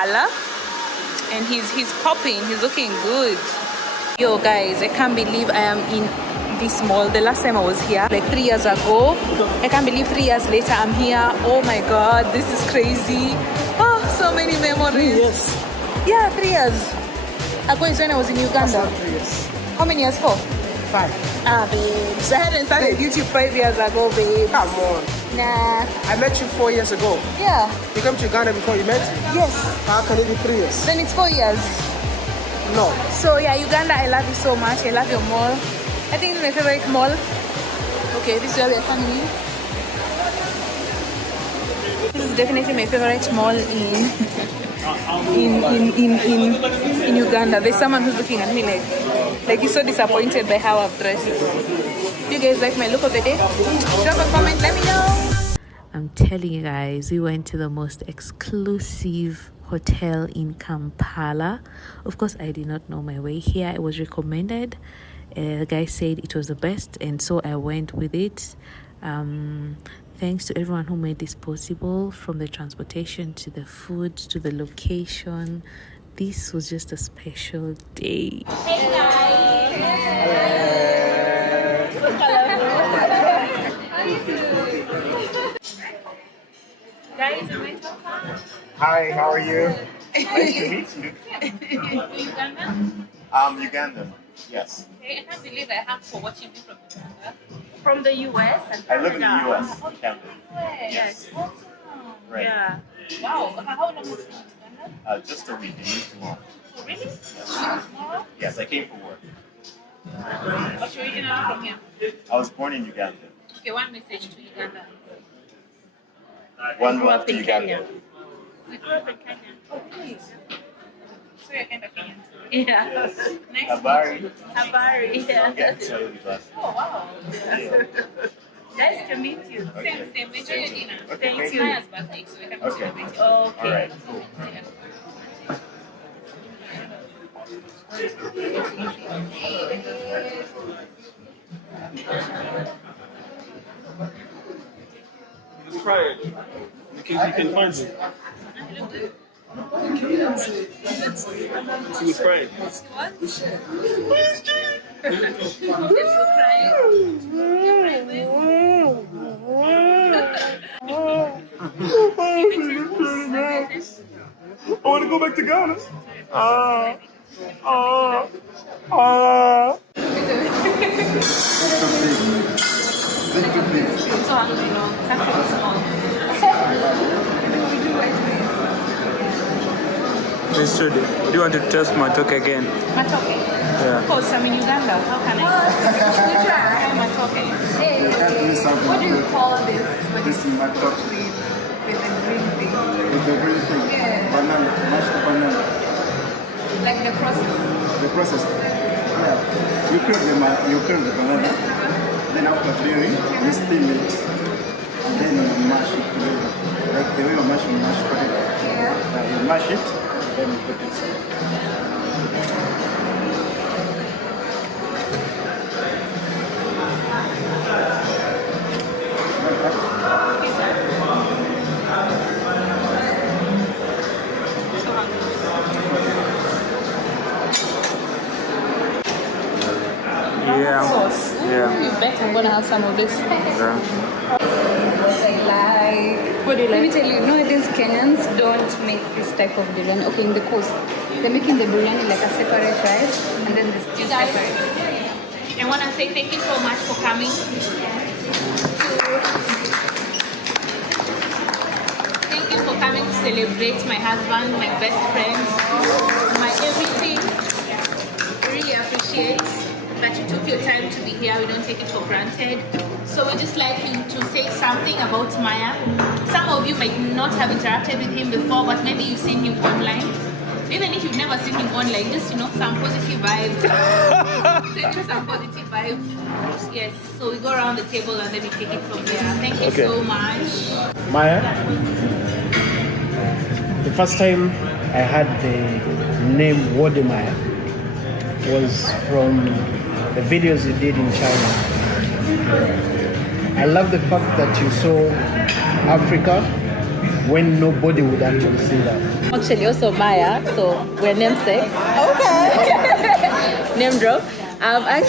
Kampala, and he's popping. He's looking good. Yo guys, I can't believe I am in this mall. The last time I was here, like 3 years ago. I can't believe 3 years later I'm here. Oh my god, this is crazy. Oh, so many memories. 3 years. Yeah, 3 years ago is when I was in Uganda. 3 years. How many years for? 5. Babes, I hadn't started YouTube 5 years ago, babe. Come on. Nah. I met you 4 years ago. Yeah. You came to Uganda before you met me? Yes. How can it be 3 years? Then it's 4 years. No. So yeah, Uganda, I love you so much. I love your mall. I think it's my favorite mall. Okay, this is where we are coming. This is definitely my favorite mall in Uganda. There's someone who's looking at me like he's so disappointed by how I've dressed. You guys like my look of the day? Drop a comment, let me know. I'm telling you guys, we went to the most exclusive hotel in Kampala. Of course, I did not know my way here. It was recommended. The guy said it was the best, and so I went with it. Thanks to everyone who made this possible, from the transportation to the food to the location. This was just a special day. Hey guys! Guys, am I talking? Hi, how are you? Nice to meet you. Uganda? Uganda. Yes. Okay, I can't believe I have for watching you from Uganda. From the US and I live in the Canada. US. Oh, Canada. yes. Awesome. Right. Yeah. Wow. How long have you been in Uganda? Just a week. I leave tomorrow. Oh, really? Tomorrow? Yes, I came for work. What's your original from here? I was born in Uganda. Okay, one message to Uganda. One Grew love up to in Uganda. Kenya. We grew up in Kenya. Oh, please. So you're kind of Kenyan too. Yeah. Next. Habari. Habari. Yeah. Yeah, so Oh, wow. yeah. Nice to meet you. Okay. Same. Enjoy your dinner. Okay, It's thank you. Maya's birthday, so we can Okay. celebrate. Oh, okay. All right. Cool. Yeah. He's crying. Because he can find it. She was crying. What? You're crying. I want to go back to Ghana. So hungry, you know. Can't feel small. Miss Trudy, do you want to test matoke again? Matoke? Yeah. Of course, I'm in Uganda. How can I? We try matoke. What do you call this? This is my top With the green thing. with the green thing. Yeah. Banana, mashed banana. Like the process. The process. Yeah. You peel the banana. Then after peeling, you steam it. And then you mash it together. Like the way you mash mashed potato. Yeah. You mash it, then you put it. Sauce. Yeah. You bet I'm gonna have some of this. Yeah. What I like. What do you Let me like? tell you, nowadays Kenyans don't make this type of biryani. Okay, in the coast, they're making the biryani like a separate rice, and then the stew guys. separate. I wanna say thank you so much for coming. Thank you for coming to celebrate my husband, my best friend, my everything. Really appreciate that you took your time to be here. We don't take it for granted. So we just like you to say something about Maya. Some of you might not have interacted with him before, but maybe you've seen him online. Even if you've never seen him online, just some positive vibes. Send him some positive vibes. Yes. So we go around the table and then we take it from there. Thank you so much. Maya, the first time I heard the name Wode Maya was from the videos you did in China. I love the fact that you saw Africa when nobody would actually see that. Actually, also Maya, so we're namesakes. Okay. Name drop. I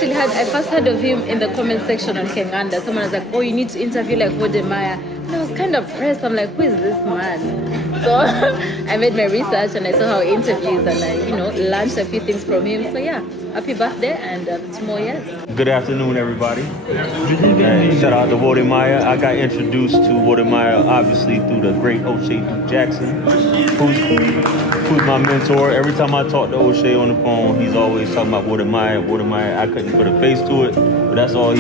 first heard of him in the comment section on Kenganda. Someone was like, oh, you need to interview like Wode Maya. And I was kind of pressed. I'm like, who is this man? So I made my research and I saw how he interviews and I, learned a few things from him. So yeah, happy birthday and 2 more years. Good afternoon, everybody. Hey, shout out to Wode Maya. I got introduced to Wode Maya obviously through the great O'Shea Jackson, who's my mentor. Every time I talk to O'Shea on the phone, he's always talking about Wode Maya. Wode Maya, I couldn't put a face to it, but that's all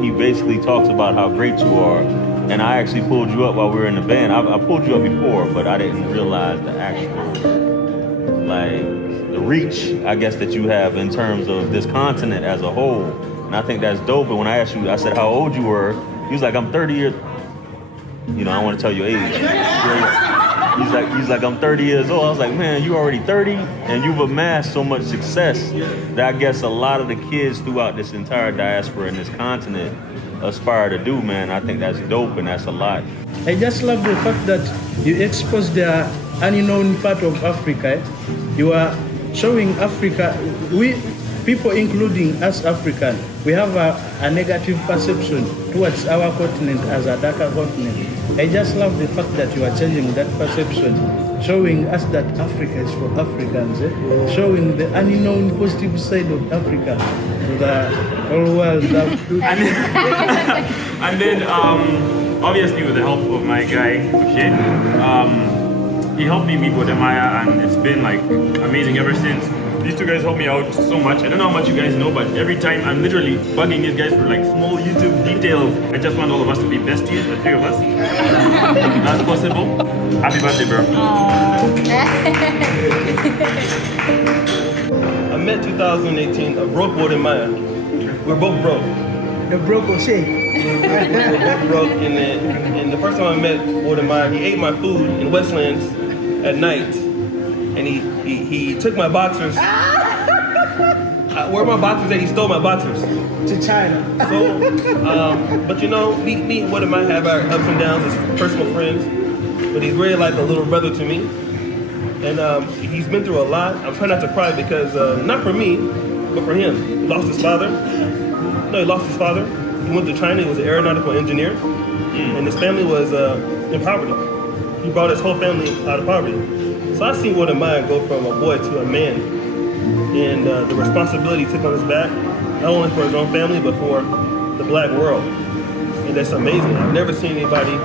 he basically talks about, how great you are. And I actually pulled you up while we were in the band. I pulled you up before, but I didn't realize the actual, the reach, I guess, that you have in terms of this continent as a whole. And I think that's dope. And when I asked you, I said how old you were, he was like, I'm 30 years, I don't want to tell your age. He's like, I'm 30 years old. I was like, man, you already 30 and you've amassed so much success that I guess a lot of the kids throughout this entire diaspora in this continent aspire to do, man. I think that's dope and that's a lot. I just love the fact that you expose the unknown part of Africa. You are showing Africa, we people, including us Africans, we have a negative perception towards our continent as a darker continent. I just love the fact that you are changing that perception, showing us that Africa is for Africans, showing the unknown positive side of Africa to the whole world. And then, obviously, with the help of my guy, O'Shea, he helped me meet Wode Maya, and it's been like amazing ever since. These two guys helped me out so much. I don't know how much you guys know, but every time I'm literally bugging these guys for like small YouTube details. I just want all of us to be besties, the three of us. That's possible. Happy birthday, bro. I met 2018, a broke Wode Maya. We're both broke. The broke O'Shea. We're both broke, and the first time I met Wode Maya, he ate my food in Westlands at night, and he took my boxers. Where are my boxers at? He stole my boxers. To China. So, but me and Wode Maya have our ups and downs as personal friends, but he's really like a little brother to me, and he's been through a lot. I'm trying not to cry because, not for me, but for him. He lost his father. No, he lost his father. He went to China. He was an aeronautical engineer, and his family was in poverty. He brought his whole family out of poverty. So I seen Wode Maya go from a boy to a man, and the responsibility he took on his back, not only for his own family, but for the black world. And that's amazing. I've never seen anybody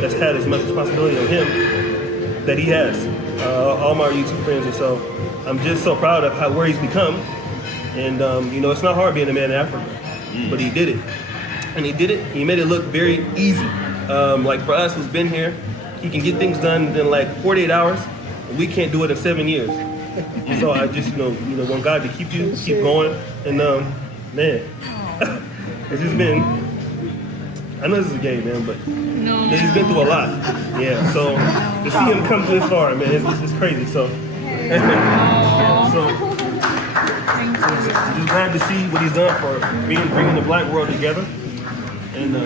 that's had as much responsibility on him that he has. All my YouTube friends, and so I'm just so proud of where he's become. And it's not hard being a man in Africa, but he did it. And he did it, he made it look very easy. Like for us who's been here, he can get things done in like 48 hours. We can't do it in 7 years. So I just, want God to keep you, keep going. And man, it's just been, I know this is a game, man, but he's been through a lot. Yeah, so to see him come this far, man, it's crazy. So, I'm glad to see what he's done for bringing the black world together. And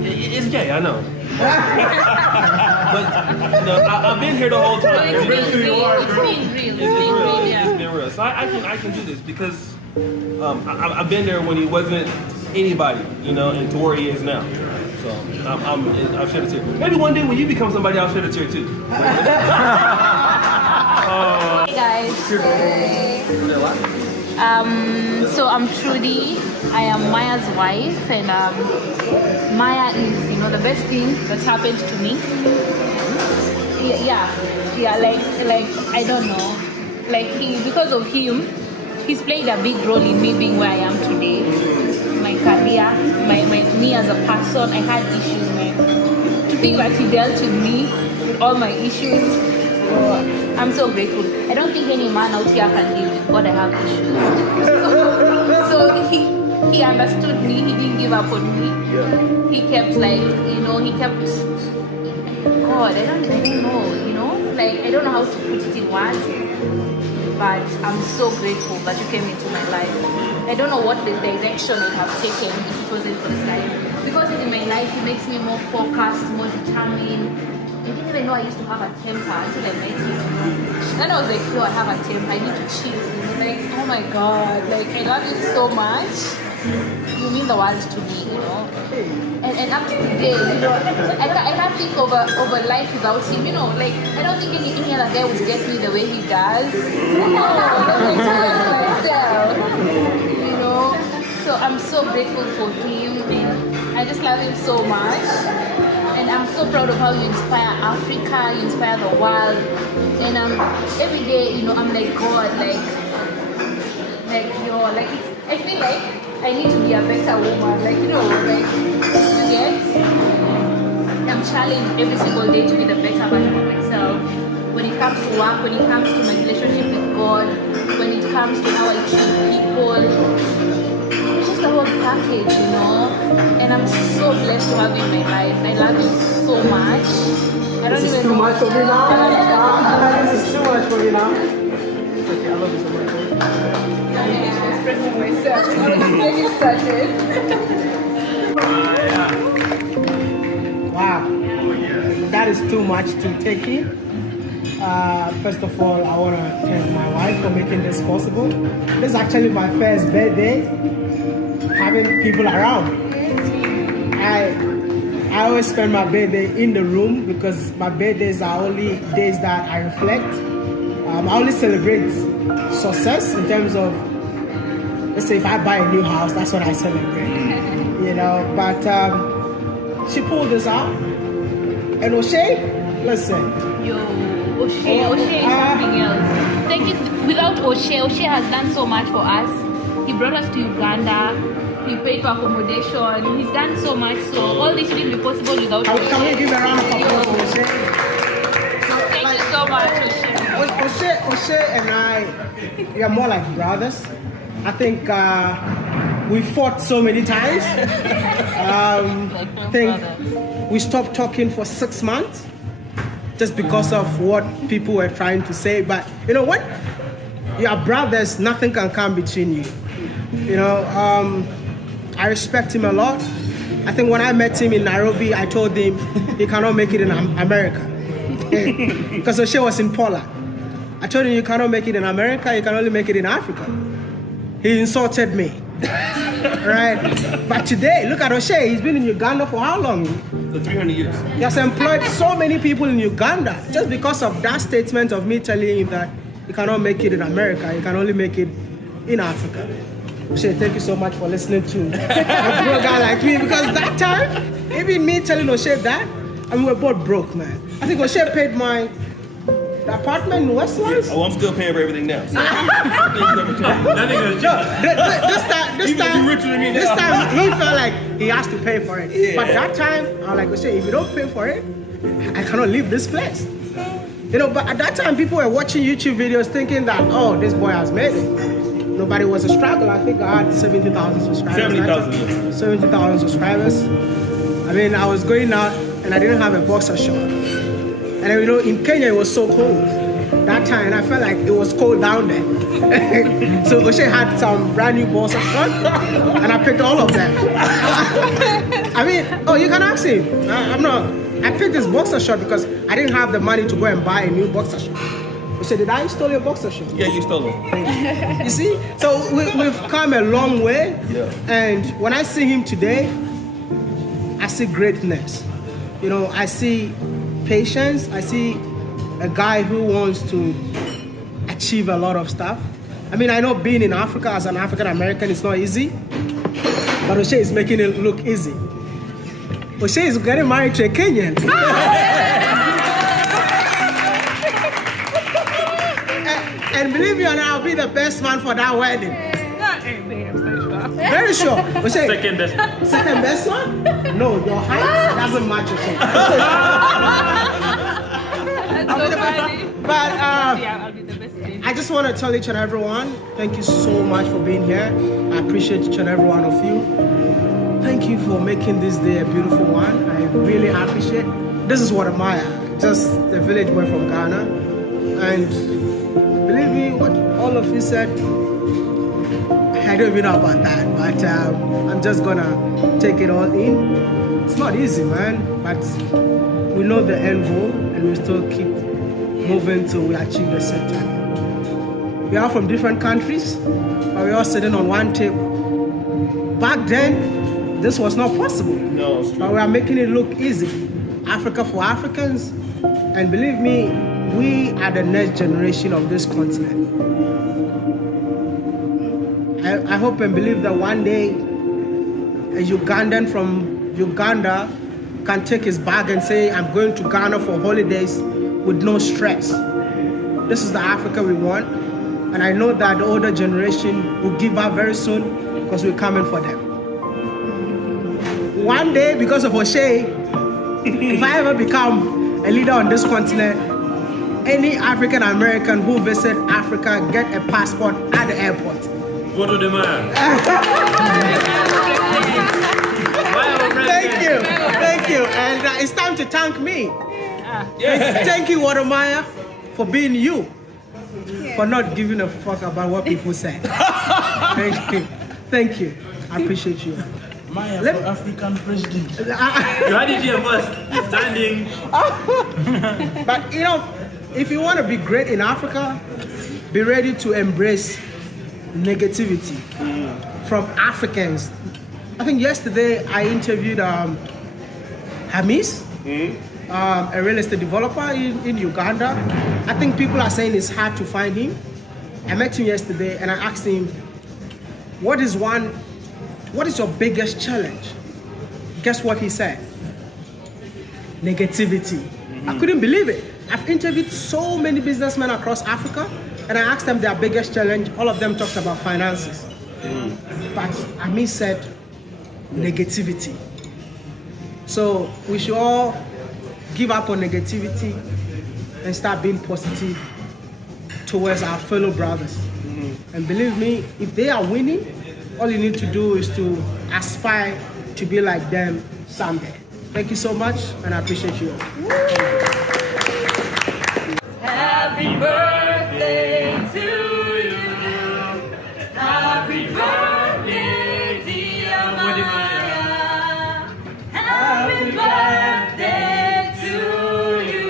it's gay, I know. But I've been here the whole time. It's been real. It's been real. So I can do this because I've been there when he wasn't anybody, and to where he is now. So I'll shed a tear. Maybe one day when you become somebody, I'll shed a tear too. Hey guys. So I'm Trudy. I am Maya's wife, and Maya is, the best thing that's happened to me. Yeah. Like I don't know. Like because of him, he's played a big role in me being where I am today. My career, me as a person. I had issues, man. To think that he dealt with me with all my issues. I'm so grateful. I don't think any man out here can deal with God I have issues. So he understood me. He didn't give up on me. Yeah. He kept he kept. God, I don't know. I don't know how to put it in words. But I'm so grateful that you came into my life. I don't know what the direction would have taken if it wasn't for this guy. Because in my life, he makes me more focused, more determined. didn't even know I used to have a temper until I met you. Then I was like, yo, I have a temper, I need to chill. Like, oh my god, like I love you so much. You mean the world to me, you know. And up to today, you know, I can't think over life without him, you know. Like I don't think any other guy would get me the way he does. Myself, you know. So I'm so grateful for him, and I just love him so much. And I'm so proud of how you inspire Africa, you inspire the world. And every day, you know, I'm like, God, like yo, like I feel like I need to be a better woman, like, you know, like, you get? I'm challenged every single day to be the better version of myself. When it comes to work, when it comes to my relationship with God, when it comes to how I treat people, it's just the whole package, you know? And I'm so blessed to have you in my life. I love you so much. I don't even know. This is too much for me now? This is too much for me now? Okay, I love you so much. I'm expressing myself. I was getting started. Wow. That is too much to take in. First of all, I want to thank my wife for making this possible. This is actually my first birthday having people around. I always spend my birthday in the room because my birthdays are only days that I reflect. I only celebrate success in terms of, let's say if I buy a new house, that's what I celebrate. You know, but she pulled this out. And O'Shea, listen. Yo, O'Shea is something else. Thank you. Without O'Shea has done so much for us. He brought us to Uganda. He paid for accommodation. He's done so much. So all this wouldn't be possible without O'Shea. Can we give a round of applause for O'Shea? Thank you so much, O'Shea. O'Shea and I, we are more like brothers. I think we fought so many times. I think we stopped talking for 6 months just because of what people were trying to say. But you know what? You are brothers, nothing can come between you. You know, I respect him a lot. I think when I met him in Nairobi, I told him he cannot make it in America. Because O'Shea was in Paula. I told him you cannot make it in America, you can only make it in Africa. He insulted me. Right? But today, look at O'Shea. He's been in Uganda for how long? For 300 years. He has employed so many people in Uganda just because of that statement of me telling him that you cannot make it in America, you can only make it in Africa. O'Shea, thank you so much for listening to a poor guy like me, because that time, even me telling O'Shea that, I mean, we're both broke, man. I think O'Shea paid my apartment in Westlands. Oh, I'm still paying for everything now. So. This time he felt like he has to pay for it. Yeah. But that time, I was like, O'Shea, if you don't pay for it, I cannot leave this place. You know, but at that time, people were watching YouTube videos thinking that, oh, this boy has made it. Nobody was a struggle. I think I had 70,000 subscribers. 70,000. 70,000 subscribers. I mean, I was going out and I didn't have a boxer short. And you know, in Kenya, it was so cold. That time, I felt like it was cold down there. So O'Shea had some brand new boxer shorts, and I picked all of them. I mean, oh, you can ask him. I picked this boxer short because I didn't have the money to go and buy a new boxer short. O'Shea, did I steal your boxer short? Yeah, you stole them. You see? So we've come a long way. Yeah. And when I see him today, I see greatness. You know, I see patience. I see a guy who wants to achieve a lot of stuff. I mean, I know being in Africa as an African American is not easy, but O'Shea is making it look easy. O'Shea is getting married to a Kenyan. And believe me or not, I'll be the best man for that wedding. Very sure. O'Shea, Second best one. second best one? No, your height doesn't match O'Shea. But I'll be the best lady. I just want to tell each and everyone, thank you so much for being here. I appreciate each and every one of you. Thank you for making this day a beautiful one. I really appreciate it. This is Wode, just the village boy from Ghana. And believe me, what all of you said, I don't even know about that, but I'm just gonna take it all in. It's not easy, man, but we know the end goal, and we still keep moving till we achieve the set target. We are from different countries, but we're all sitting on one table. Back then, this was not possible. No, it's true. But we are making it look easy. Africa for Africans, and believe me, we are the next generation of this continent. I hope and believe that one day a Ugandan from Uganda can take his bag and say, I'm going to Ghana for holidays with no stress. This is the Africa we want, and I know that the older generation will give up very soon because we're coming for them. One day, because of O'Shea, if I ever become a leader on this continent, any African American who visit Africa get a passport at the airport. Go to the man. Thank you. And it's time to thank me. Thank you, Wode Maya, for being you, for not giving a fuck about what people say. Thank you. I appreciate you. Maya for African president. You had it here first. Standing. But you know, if you want to be great in Africa, be ready to embrace negativity from Africans. I think yesterday I interviewed Hamis, a real estate developer in Uganda. I think people are saying it's hard to find him. I met him yesterday and I asked him, what is your biggest challenge? Guess what he said? Negativity. I couldn't believe it. I've interviewed so many businessmen across Africa, and I asked them their biggest challenge. All of them talked about finances. But Ami said negativity. So we should all give up on negativity and start being positive towards our fellow brothers. And believe me, if they are winning, all you need to do is to aspire to be like them someday. Thank you so much, and I appreciate you all. Happy birthday to you. Happy birthday, dear Maya. Happy birthday to you.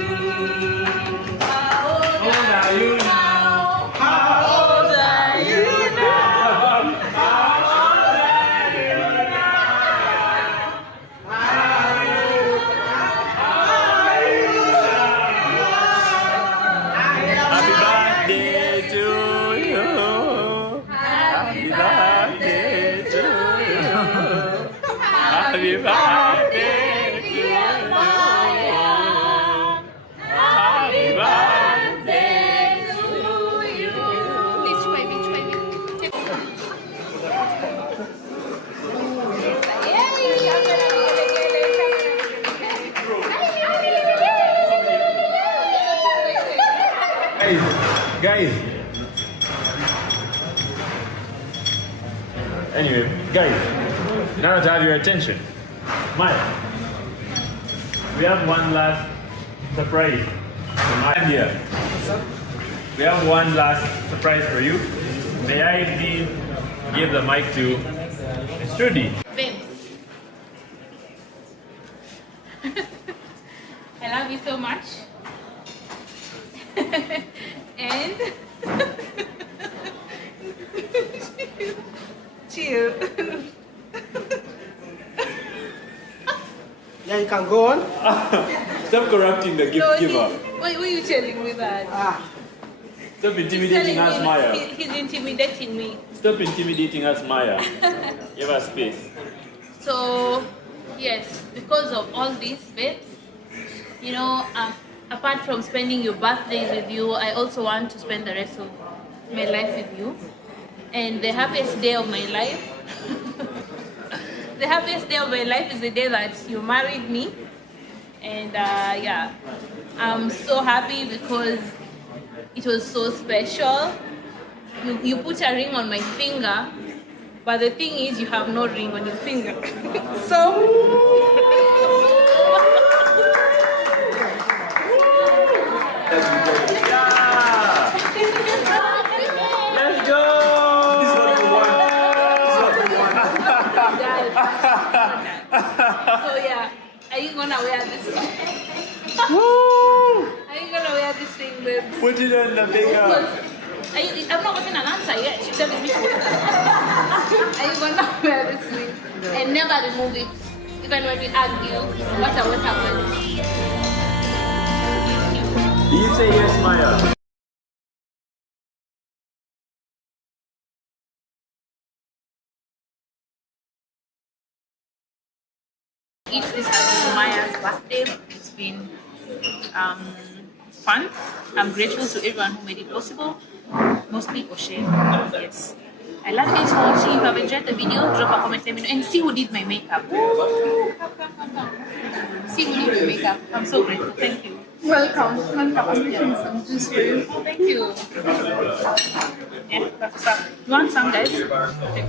How old are you now? How old are you now? How old are you now? Happy birthday to you. Happy birthday to you. Happy birthday to you. Happy birthday to you. Please try me. Guys. Anyway, guys, now that I have your attention, Maya, we have one last surprise for Maya here. We have one last surprise for you. May I please give the mic to Trudy? I love you so much. And chill. Yeah, you can go on. Stop corrupting the gift giver. Why are you telling me that? Stop intimidating us, Maya. He's intimidating me. Stop intimidating us, Maya. Give us space. So, yes, because of all this, babes, you know, apart from spending your birthdays with you, I also want to spend the rest of my life with you. And the happiest day of my life, the happiest day of my life is the day that you married me. And yeah, I'm so happy because it was so special. You put a ring on my finger, but the thing is you have no ring on your finger. So Let's go! So yeah, are you gonna wear this? Woo! babes. Put it in the big I'm not getting an answer yet. She's telling me to. Are you gonna wear this wig? And never remove it. Even when we argue, what happens? You say yes, Maya. This has been Maya's birthday. It's been fun. I'm grateful to everyone who made it possible. Mostly Oshe. Yes. I love you guys for watching. If you have enjoyed the video, drop a comment, let me know. And see who did my makeup. See who did my makeup. I'm so grateful. Thank you. Welcome. I'm making some juice for you. Thank you. Yeah, that's stuff. You want some, guys? Okay.